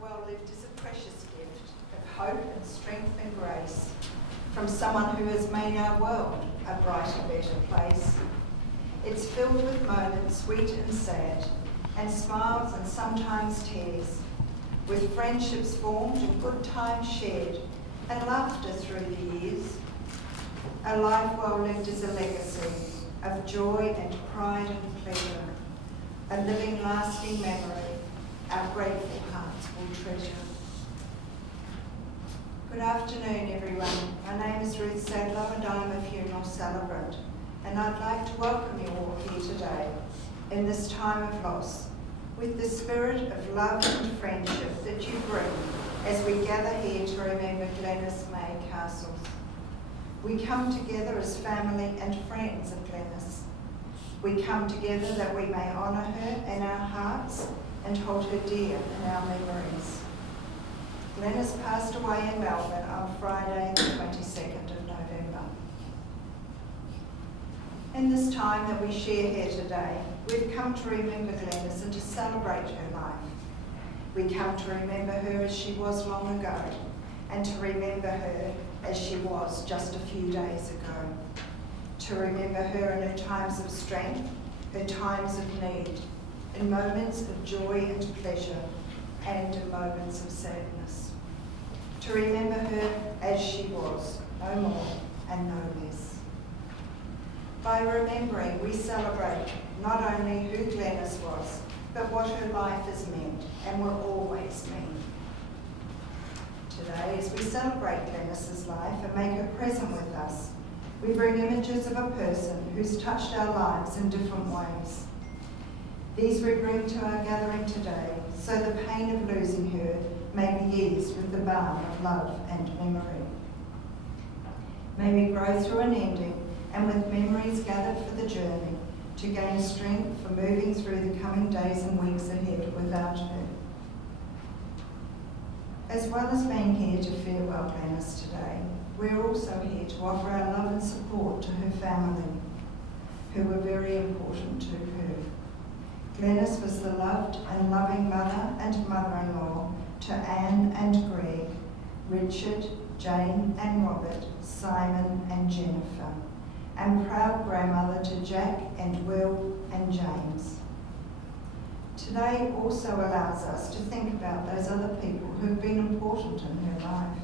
well lived is a precious gift of hope and strength and grace from someone who has made our world a brighter, better place. It's filled with moments sweet and sad, and smiles and sometimes tears, with friendships formed and good times shared, and laughter through the years. A life well lived is a legacy of joy and pride and pleasure, a living, lasting memory our grateful hearts will treasure. Good afternoon, everyone. My name is Ruth Sadlow and I'm a funeral celebrant, and I'd like to welcome you all here today in this time of loss with the spirit of love and friendship that you bring as we gather here to remember Glennie Mae Castles. We come together as family and friends of Glennie. We come together that we may honour her in our hearts and hold her dear in our memories. Glennie passed away in Melbourne on Friday the 22nd of November. In this time that we share here today, we've come to remember Glennie and to celebrate her life. We come to remember her as she was long ago, and to remember her as she was just a few days ago. To remember her in her times of strength, her times of need, in moments of joy and pleasure, and in moments of sadness. To remember her as she was, no more and no less. By remembering, we celebrate not only who Glennie was, but what her life has meant and will always mean. Today, as we celebrate Glennie's life and make her present with us, we bring images of a person who's touched our lives in different ways. These we bring to our gathering today, so the pain of losing her may be eased with the balm of love and memory. May we grow through an ending and with memories gathered for the journey to gain strength for moving through the coming days and weeks ahead without her. As well as being here to farewell Glennie today, we're also here to offer our love and support to her family, who were very important to her. Glennie was the loved and loving mother and mother-in-law to Anne and Greg, Richard, Jane and Robert, Simon and Jennifer, and proud grandmother to Jack and Will and James. Today also allows us to think about those other people who have been important in her life,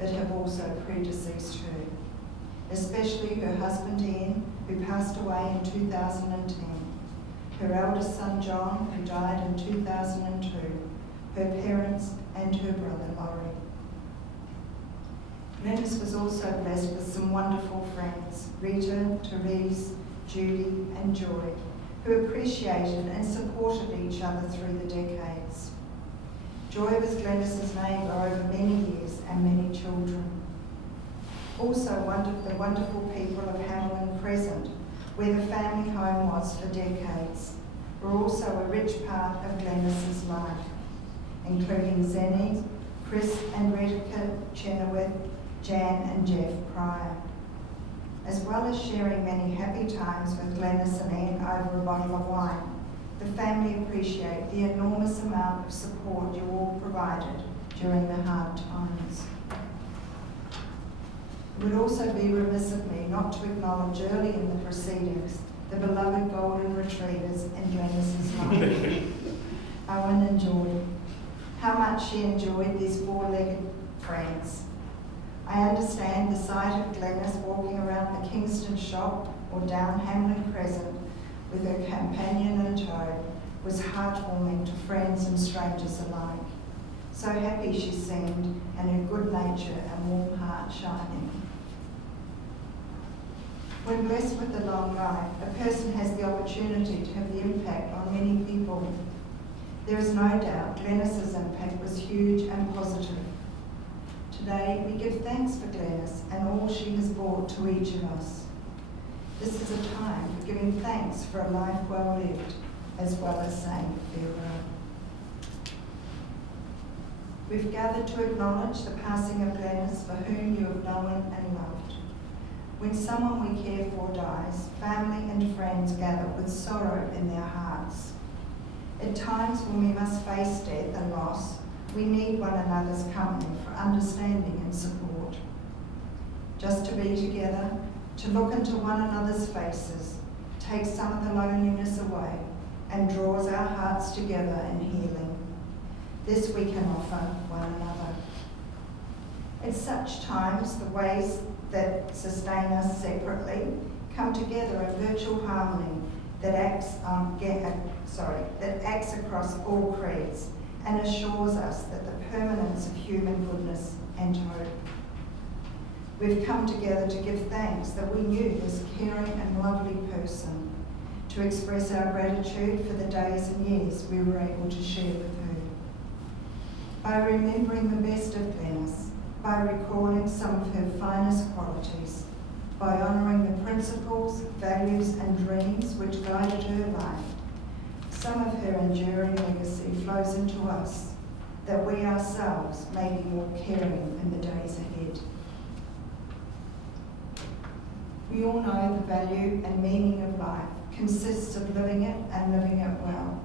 but have also predeceased her, especially her husband Ian, who passed away in 2010, her eldest son John, who died in 2002, her parents and her brother Laurie. Glennie was also blessed with some wonderful friends, Rita, Therese, Judy and Joy, who appreciated and supported each other through the decades. Joy was Glennie's neighbour over many years and many children. Also the wonderful people of Hamilton Crescent, where the family home was for decades, were also a rich part of Glennie's life, including Zenny, Chris and Retica Chenoweth, Jan and Jeff Pryor, as well as sharing many happy times with Glennie and Ian over a bottle of wine. The family appreciate the enormous amount of support you all provided during the hard times. It would also be remiss of me not to acknowledge early in the proceedings the beloved golden retrievers in Glennie's life, Owen and Jordan. How much she enjoyed these four-legged friends. I understand the sight of Glennie walking around the Kingston shop or down Hamlin Crescent with her companion in tow was heartwarming to friends and strangers alike. So happy she seemed, and her good nature and warm heart shining. When blessed with a long life, a person has the opportunity to have the impact on many people. There is no doubt Glennie's impact was huge and positive. Today, we give thanks for Glennie and all she has brought to each of us. This is a time for giving thanks for a life well lived, as well as saying farewell. We've gathered to acknowledge the passing of Glennie, for whom you have known and loved. When someone we care for dies, family and friends gather with sorrow in their hearts. At times when we must face death and loss, We need one another's company for understanding and support. Just to be together, to look into one another's faces, takes some of the loneliness away and draws our hearts together in healing. This we can offer one another. At such times, the ways that sustain us separately come together in virtual harmony that acts across all creeds and assures us that the permanence of human goodness and hope. We've come together to give thanks that we knew this caring and lovely person, to express our gratitude for the days and years we were able to share with her. By remembering the best of Glennis, by recalling some of her finest qualities, by honouring the principles, values and dreams which guided her life, some of her enduring legacy flows into us, that we ourselves may be more caring in the days ahead. We all know the value and meaning of life consists of living it and living it well.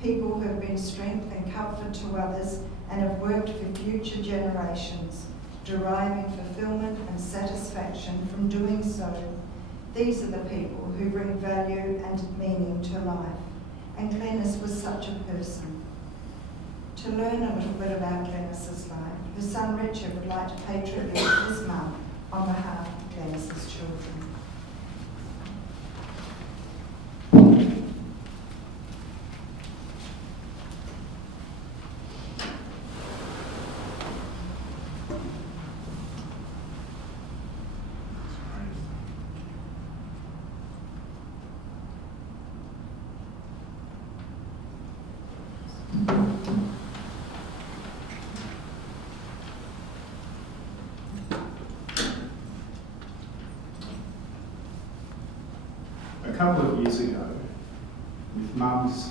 People who have been strength and comfort to others and have worked for future generations, deriving fulfilment and satisfaction from doing so. These are the people who bring value and meaning to life, and Glennis was such a person. To learn a little bit about Glennis's life, her son Richard would like to pay tribute to his mum on behalf of Glennis's children. A couple of years ago, with Mum's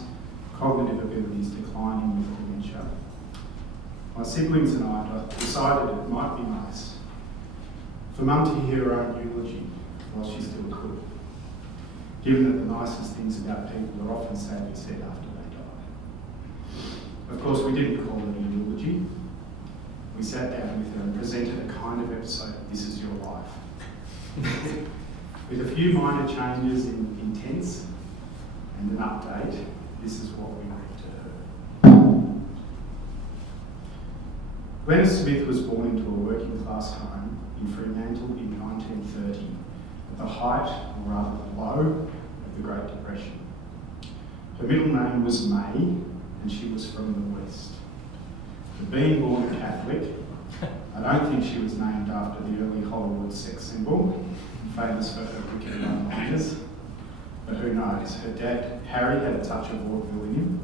cognitive abilities declining with dementia, my siblings and I decided it might be nice for Mum to hear her own eulogy while she still could, given that the nicest things about people are often sadly said after they die. Of course, we didn't call it a eulogy. We sat down with her and presented a kind of episode of This Is Your Life. With a few minor changes in intents and an update, this is what we read to her. Glennis Smith was born into a working class home in Fremantle in 1930, at the height, or rather the low, of the Great Depression. Her middle name was Mae, and she was from the West. But being born a Catholic, I don't think she was named after the early Hollywood sex symbol, famous for her wicked one-liners, but who knows? Her dad, Harry, had a touch of vaudeville in him.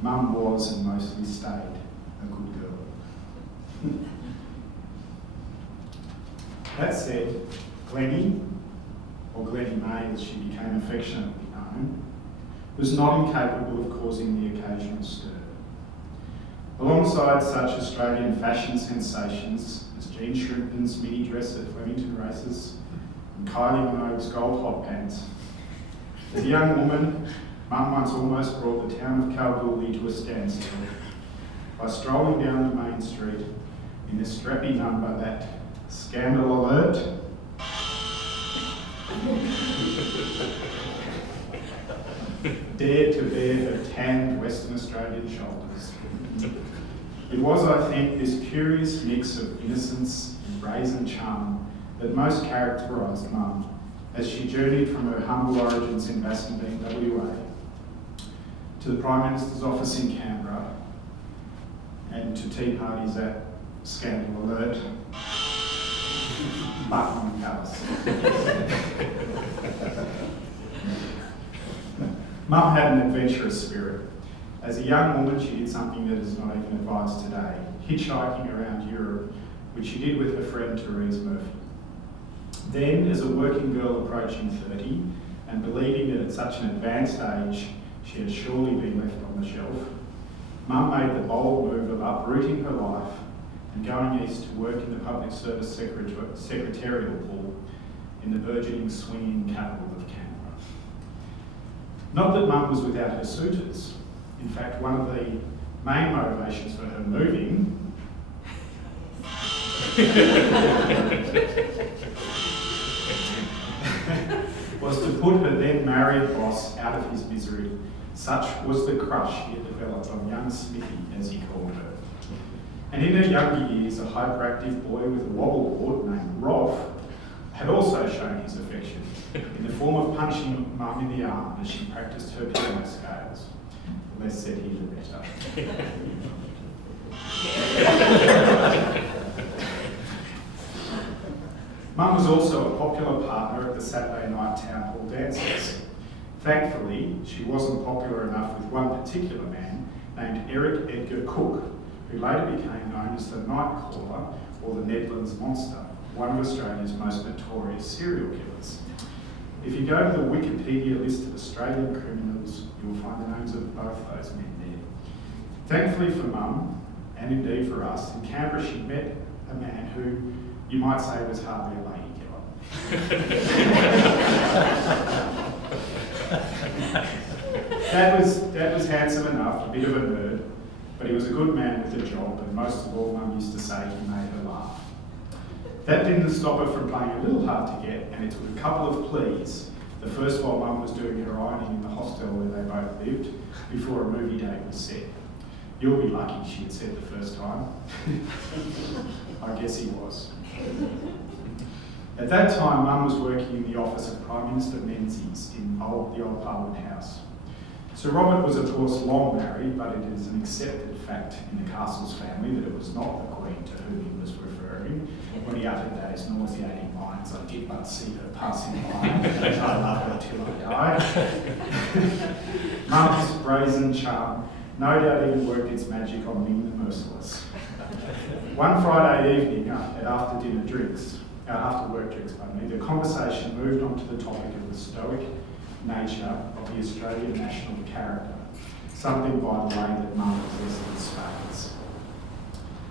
Mum was and mostly stayed a good girl. That said, Glennie, or Glennie Mae as she became affectionately known, was not incapable of causing the occasional stir. Alongside such Australian fashion sensations as Jean Shrimpton's mini dress at Flemington races and Kylie Minogue's gold hot pants, as a young woman, Mum once almost brought the town of Kalgoorlie to a standstill by strolling down the main street in this strappy number that, scandal alert, dared to bare her tanned Western Australian shoulders. It was, I think, this curious mix of innocence and brazen charm that most characterised Mum as she journeyed from her humble origins in Bassendean, WA, to the Prime Minister's office in Canberra and to tea parties at Scandal Alert, Buckingham Palace. Mum had an adventurous spirit. As a young woman, she did something that is not even advised today, hitchhiking around Europe, which she did with her friend Therese Murphy. Then, as a working girl approaching 30, and believing that at such an advanced age she had surely been left on the shelf, Mum made the bold move of uprooting her life and going east to work in the public service secretarial pool in the burgeoning swinging capital of Canberra. Not that Mum was without her suitors. In fact, one of the main motivations for her moving was to put her then married boss out of his misery. Such was the crush he had developed on young Smithy, as he called her. And in her younger years, a hyperactive boy with a wobble board named Rolf had also shown his affection in the form of punching Mum in the arm as she practised her piano scales. The less said he, the better. Mum was also a popular partner at the Saturday night town hall dances. Thankfully, she wasn't popular enough with one particular man named Eric Edgar Cook, who later became known as the Nightcrawler or the Nedlands Monster, one of Australia's most notorious serial killers. If you go to the Wikipedia list of Australian criminals, you'll find the names of both those men there. Thankfully for Mum, and indeed for us, in Canberra she met a man who you might say was hardly a lady killer. Dad was handsome enough, a bit of a nerd, but he was a good man with a job, and most of all, Mum used to say he made her laugh. That didn't stop her from playing a little hard to get, and it took a couple of pleas, the first while Mum was doing her ironing in the hostel where they both lived, before a movie date was set. "You'll be lucky," she had said the first time. I guess he was. At that time, Mum was working in the office of Prime Minister Menzies in the old Parliament House. Sir Robert was of course long married, but it is an accepted fact in the Castle's family that it was not the Queen to whom he was referring when he uttered those nauseating lines, "I did but see her passing by, and I love her till I die." Mum's brazen charm no doubt even worked its magic on Ming the Merciless. One Friday evening at after work drinks, the conversation moved on to the topic of the stoic nature of the Australian national character, something, by the way, that Mum possessed in spades.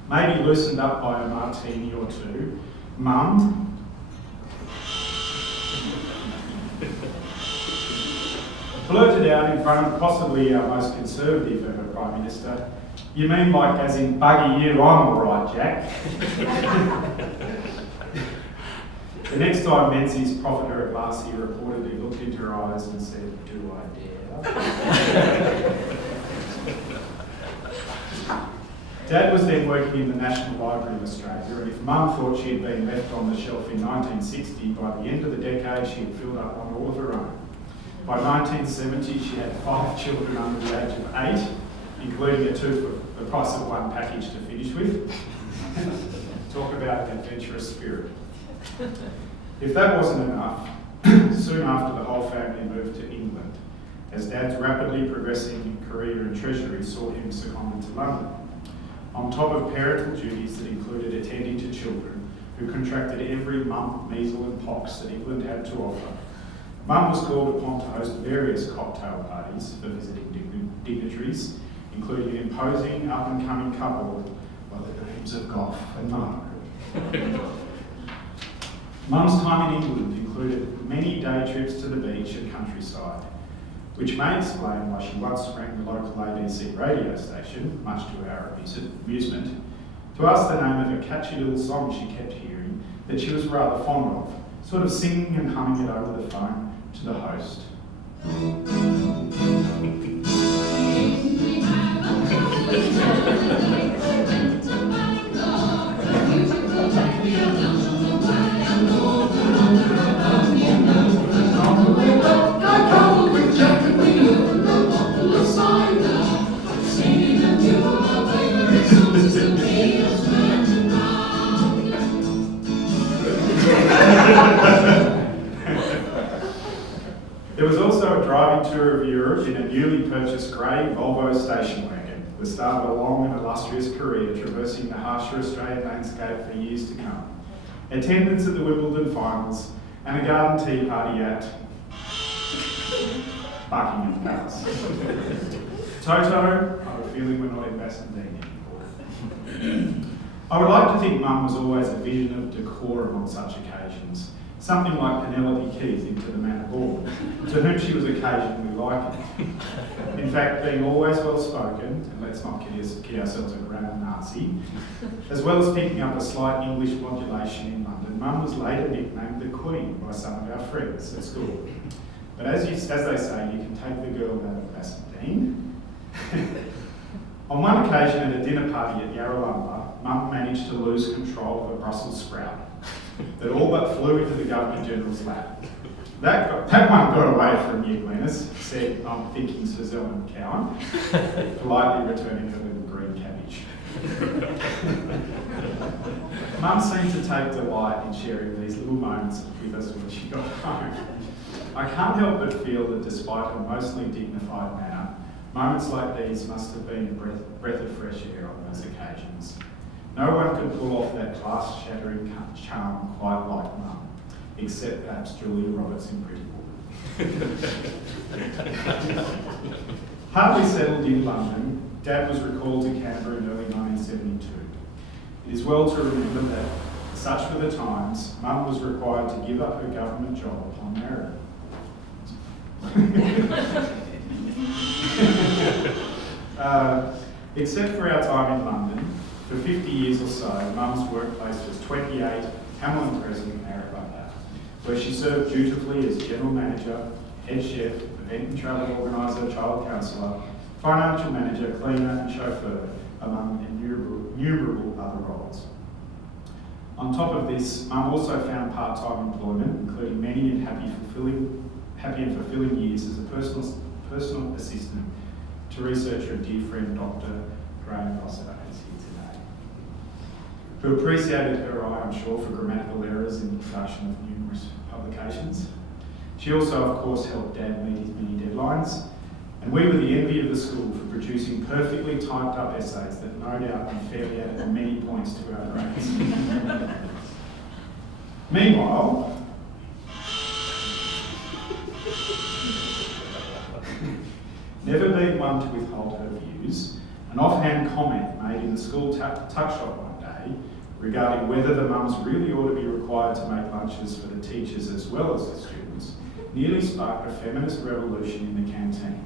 Maybe loosened up by a martini or two, Mum blurted out in front of possibly our most conservative ever Prime Minister, "You mean like as in buggy you, I'm all right, Jack." The next time Menzies proffered her a glass, he reportedly looked into her eyes and said, "Do I dare?" Dad was then working in the National Library of Australia, and if Mum thought she had been left on the shelf in 1960, by the end of the decade she had filled up one all of her own. By 1970 she had 5 children under the age of 8, including a 2 for the price of 1 package to finish with. Talk about an adventurous spirit. If that wasn't enough, soon after the whole family moved to England, as Dad's rapidly progressing career in Treasury saw him seconded to London. On top of parental duties that included attending to children who contracted every mump, measles and pox that England had to offer, Mum was called upon to host various cocktail parties for visiting dignitaries, including an imposing up-and-coming couple by the names of Gough and Margaret. Mum's time in England included many day trips to the beach and countryside, which may explain why she once rang the local ABC radio station, much to our amusement, to ask the name of a catchy little song she kept hearing that she was rather fond of, sort of singing and humming it over the phone to the host. There was also a driving tour of Europe in a newly purchased grey Volvo station wagon, the start of a long and illustrious career traversing the harsher Australian landscape for years to come. Attendance at the Wimbledon finals and a garden tea party at Buckingham Palace. Toto, I have a feeling we're not in Bassendean anymore. I would like to think Mum was always a vision of decorum on such occasions, something like Penelope Keith into the Manor Ball, to whom she was occasionally likened. In fact, being always well spoken, and let's not kid ourselves a grammar Nazi, as well as picking up a slight English modulation in London, Mum was later nicknamed the Queen by some of our friends at school. But as they say, you can take the girl out of Bassendean. On one occasion at a dinner party at Yarralumla, Mum managed to lose control of a Brussels sprout that all but flew into the Governor-General's lap. That one got away from you, Glennis, said, I'm thinking Sir Zelman Cowan, politely returning her little green cabbage. Mum seemed to take delight in sharing these little moments with us when she got home. I can't help but feel that despite her mostly dignified manner, moments like these must have been a breath of fresh air on those occasions. No one could pull off that class-shattering charm quite like Mum, except perhaps Julia Roberts in Pretty Woman. Hardly settled in London, Dad was recalled to Canberra in early 1972. It is well to remember that, such were the times, Mum was required to give up her government job upon marriage. Except for our time in London, for 50 years or so, Mum's workplace was 28 Hamlin Crescent, Maribyrnong, where she served dutifully as general manager, head chef, event and travel organiser, child counsellor, financial manager, cleaner and chauffeur, among innumerable other roles. On top of this, Mum also found part-time employment, including many and happy and fulfilling years as a personal assistant to researcher and dear friend Dr. Graham Rossiter, who's here today, who appreciated her eye, I'm sure, for grammatical errors in the production of numerous publications. She also, of course, helped Dad meet his many deadlines, and we were the envy of the school for producing perfectly typed up essays that no doubt unfairly added many points to our grades. Meanwhile, never being one to withhold her views, an offhand comment made in the school tuck shop one day regarding whether the mums really ought to be required to make lunches for the teachers as well as the students nearly sparked a feminist revolution in the canteen,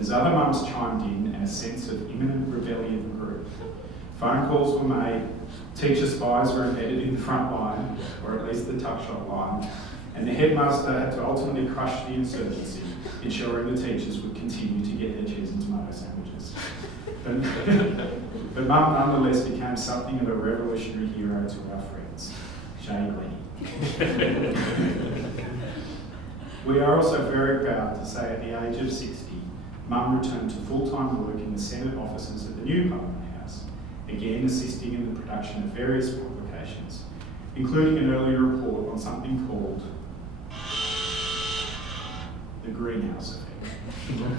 as other mums chimed in and a sense of imminent rebellion grew. Phone calls were made, teacher spies were embedded in the front line, or at least the tuck shop line, and the headmaster had to ultimately crush the insurgency, ensuring the teachers would continue to get their cheese and tomato sandwiches. But Mum nonetheless became something of a revolutionary hero to our friends, Glennie. We are also very proud to say at the age of 60, Mum returned to full-time work in the Senate offices at the new Parliament House, again assisting in the production of various publications, including an early report on something called the greenhouse effect.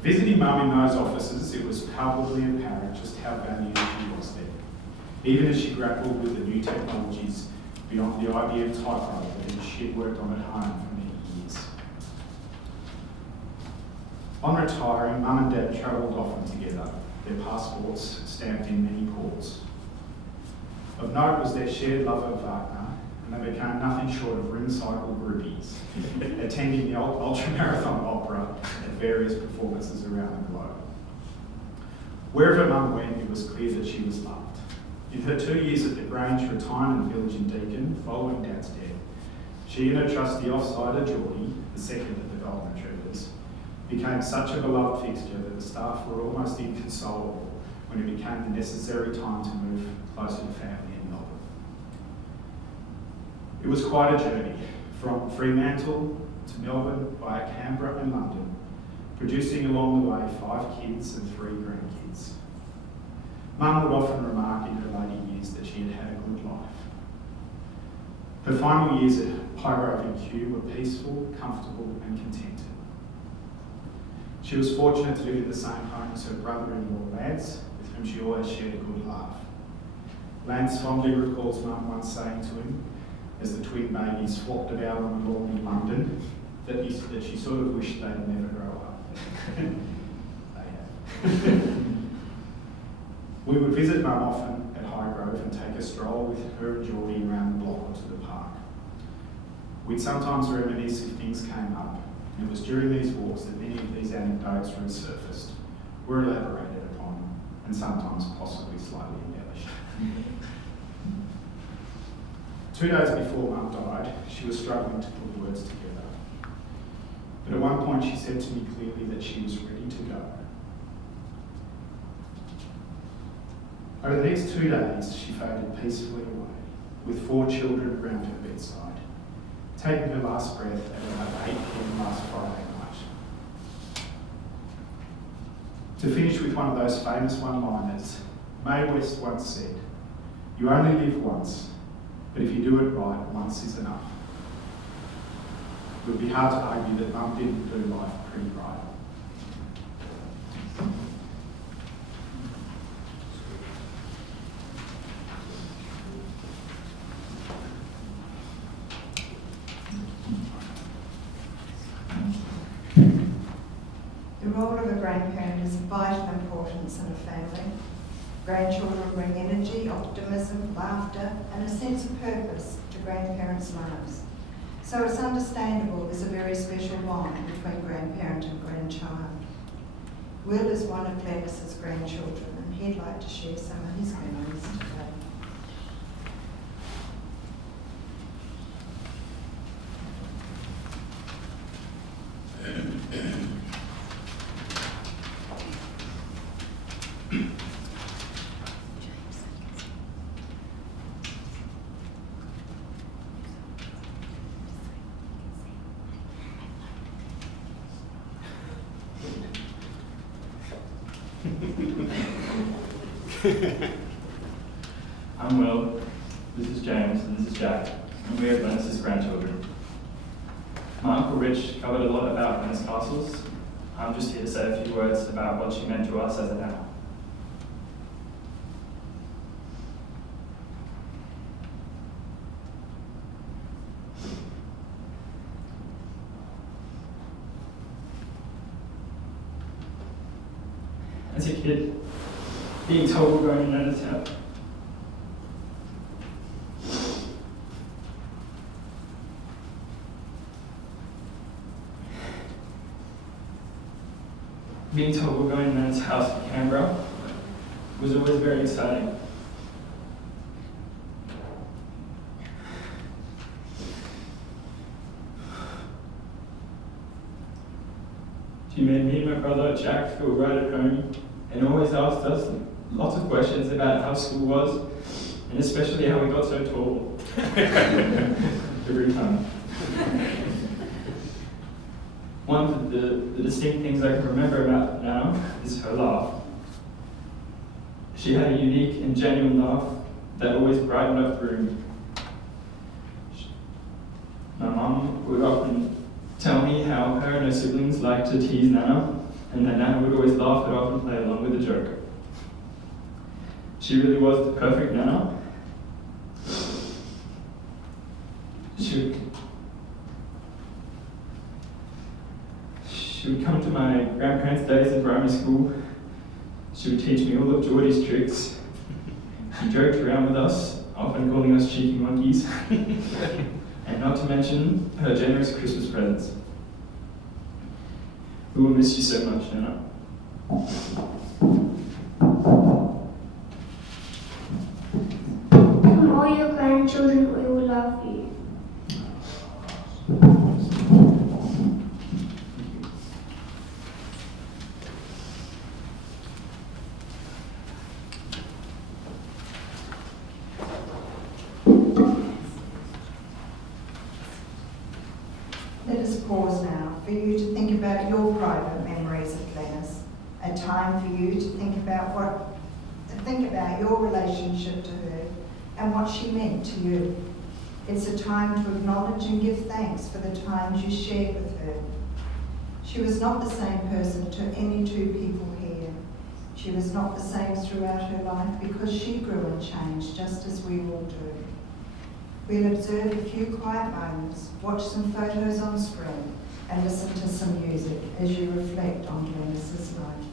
Visiting Mum in those offices, it was palpably apparent just how valued she was there, even as she grappled with the new technologies beyond the IBM typewriter that she had worked on at home for many years. On retiring, Mum and Dad travelled often together, their passports stamped in many ports. Of note was their shared love of Wagner, and they became nothing short of ring-cycle groupies, attending the ultra-marathon opera at various performances around the globe. Wherever Mum went, it was clear that she was loved. In her 2 years at the Grange retirement village in Deakin, following Dad's death, she and her trusty offsider Geordie, the second of the Golden Retrievers, became such a beloved fixture that the staff were almost inconsolable when it became the necessary time to move closer to family in Melbourne. It was quite a journey, from Fremantle to Melbourne via Canberra and London, producing along the way 5 kids and 3 grandkids. Mum would often remark in her later years that she had had a good life. Her final years at Highgrove in Kew were peaceful, comfortable and contented. She was fortunate to live in the same home as her brother-in-law Lance, with whom she always shared a good laugh. Lance fondly recalls Mum once saying to him, as the twin babies flopped about on the lawn in London, that she sort of wished they'd never grow up. They have. We would visit Mum often at Highgrove and take a stroll with her and Geordie around the block or to the park. We'd sometimes reminisce if things came up, and it was during these walks that many of these anecdotes resurfaced, were elaborated upon, and sometimes possibly slightly embellished. 2 days before Mum died, she was struggling to put words together. But at one point she said to me clearly that she was ready to go. Over the next 2 days, she faded peacefully away, with 4 children around her bedside, taking her last breath at about 8 p.m. last Friday night. To finish with one of those famous one-liners, Mae West once said, "You only live once, but if you do it right, once is enough." It would be hard to argue that Mum didn't do life pretty right. The role of a grandparent is of vital importance in a family. Grandchildren bring energy, optimism, laughter, and a sense of purpose to grandparents' lives. So it's understandable there's a very special bond between grandparent and grandchild. Will is one of Glennis's grandchildren, and he'd like to share some of his memories today. I'm Will, this is James, and this is Jack, and we are Glennis's grandchildren. My Uncle Rich covered a lot about Glennis Castles. I'm just here to say a few words about what she meant to us as a nana. As a kid, being told we're going to Nana's house, in Canberra was always very exciting. She made me and my brother Jack feel right at home and always asked us lots of questions about how school was, and especially how we got so tall. Every time. One of the distinct things I can remember about now is her laugh. She had a unique and genuine laugh that always brightened up the room. My mum would often tell me how her and her siblings liked to tease Nana, and that Nana would always laugh it off and play along with the joke. She really was the perfect Nana. She would come to my grandparents' days in primary school. She would teach me all of Geordie's tricks. She joked around with us, often calling us cheeky monkeys. And not to mention her generous Christmas presents. We will miss you so much, Nana. From all your grandchildren, we will love you. Let us pause now for you to think about your private memories of Glennis, a time for you to think about your relationship to her and what she meant to you. It's a time to acknowledge and give thanks for the times you shared with her. She was not the same person to any two people here. She was not the same throughout her life because she grew and changed just as we all do. We'll observe a few quiet moments, watch some photos on screen, and listen to some music as you reflect on Glennis's life.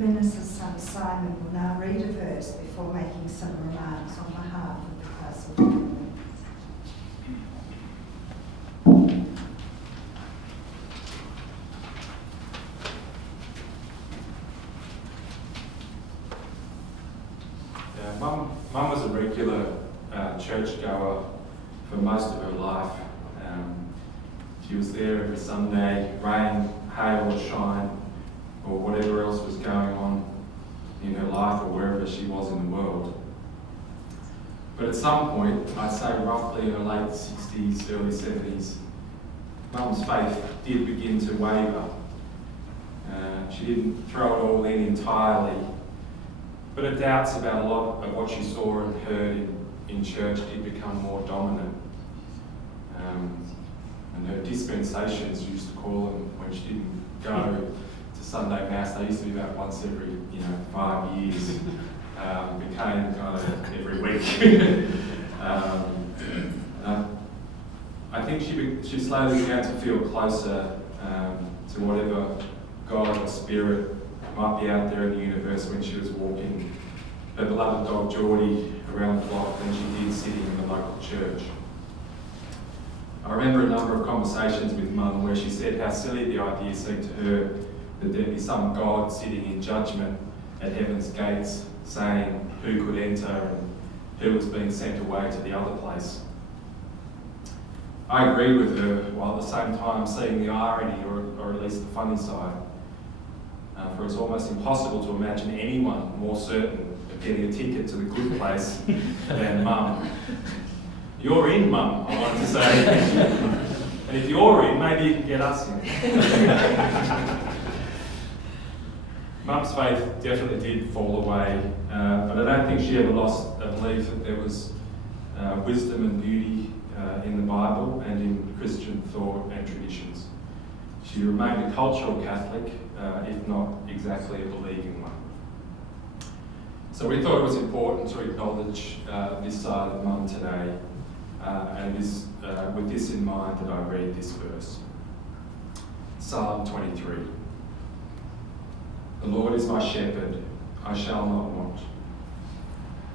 Glennis's son Simon will now read a verse before making some remarks on behalf of the Castle family. Mum was a regular churchgoer for most of her life. She was there every Sunday, rain, hail or shine, or whatever else was going on in her life or wherever she was in the world. But at some point, I'd say roughly in her late 60s, early 70s, Mum's faith did begin to waver. She didn't throw it all in entirely, but her doubts about a lot of what she saw and heard in church did become more dominant. And her dispensations, you used to call them, when she didn't go to Sunday Mass, they used to be about once every 5 years, became kind of every week. I think she slowly began to feel closer to whatever God or Spirit might be out there in the universe when she was walking her beloved dog Geordie around the block than she did sitting in the local church. I remember a number of conversations with Mum where she said how silly the idea seemed to her that there'd be some God sitting in judgment at heaven's gates saying who could enter and who was being sent away to the other place. I agreed with her, while at the same time seeing the irony, or at least the funny side. For it's almost impossible to imagine anyone more certain of getting a ticket to the good place than Mum. You're in, Mum, I wanted to say. And if you're in, maybe you can get us in. Mum's faith definitely did fall away, but I don't think she ever lost a belief that there was wisdom and beauty in the Bible and in Christian thought and traditions. She remained a cultural Catholic, if not exactly a believing one. So we thought it was important to acknowledge this side of Mum today, and it is with this in mind that I read this verse. Psalm 23. The Lord is my shepherd, I shall not want.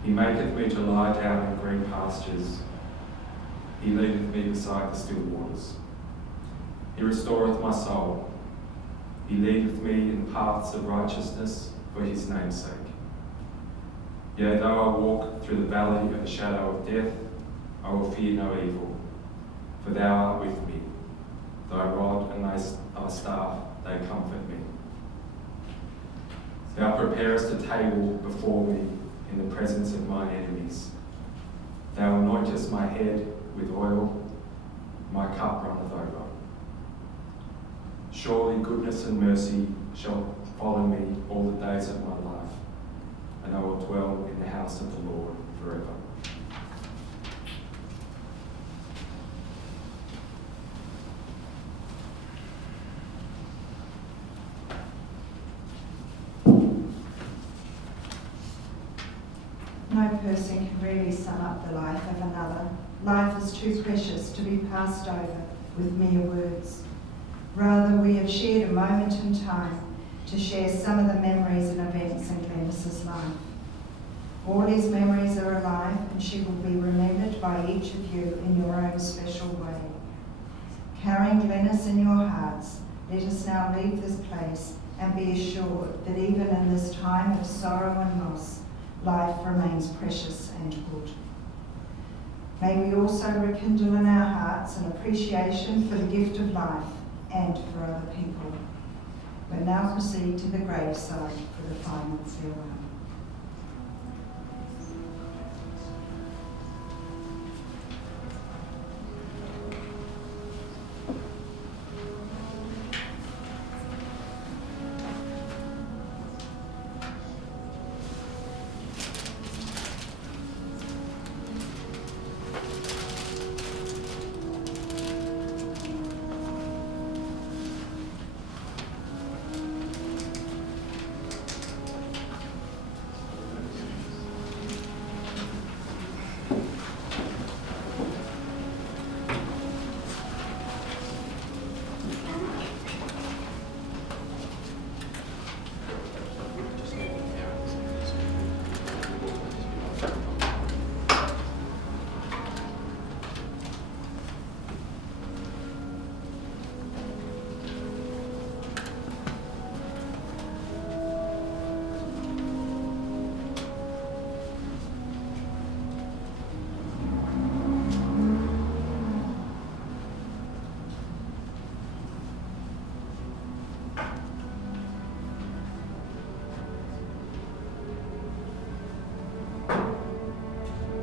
He maketh me to lie down in green pastures. He leadeth me beside the still waters. He restoreth my soul. He leadeth me in paths of righteousness for his name's sake. Yea, though I walk through the valley of the shadow of death, I will fear no evil, for thou art with me. Thy rod and thy staff, they comfort me. Thou preparest a table before me in the presence of mine enemies. Thou anointest my head with oil, my cup runneth over. Surely goodness and mercy shall follow me all the days of my life, and I will dwell in the house of the Lord forever. No person can really sum up the life of another. Life is too precious to be passed over with mere words. Rather, we have shared a moment in time to share some of the memories and events in Glennis's life. All these memories are alive, and she will be remembered by each of you in your own special way. Carrying Glennis in your hearts, let us now leave this place and be assured that even in this time of sorrow and loss, life remains precious and good. May we also rekindle in our hearts an appreciation for the gift of life and for other people. We'll now proceed to the graveside for the final farewell.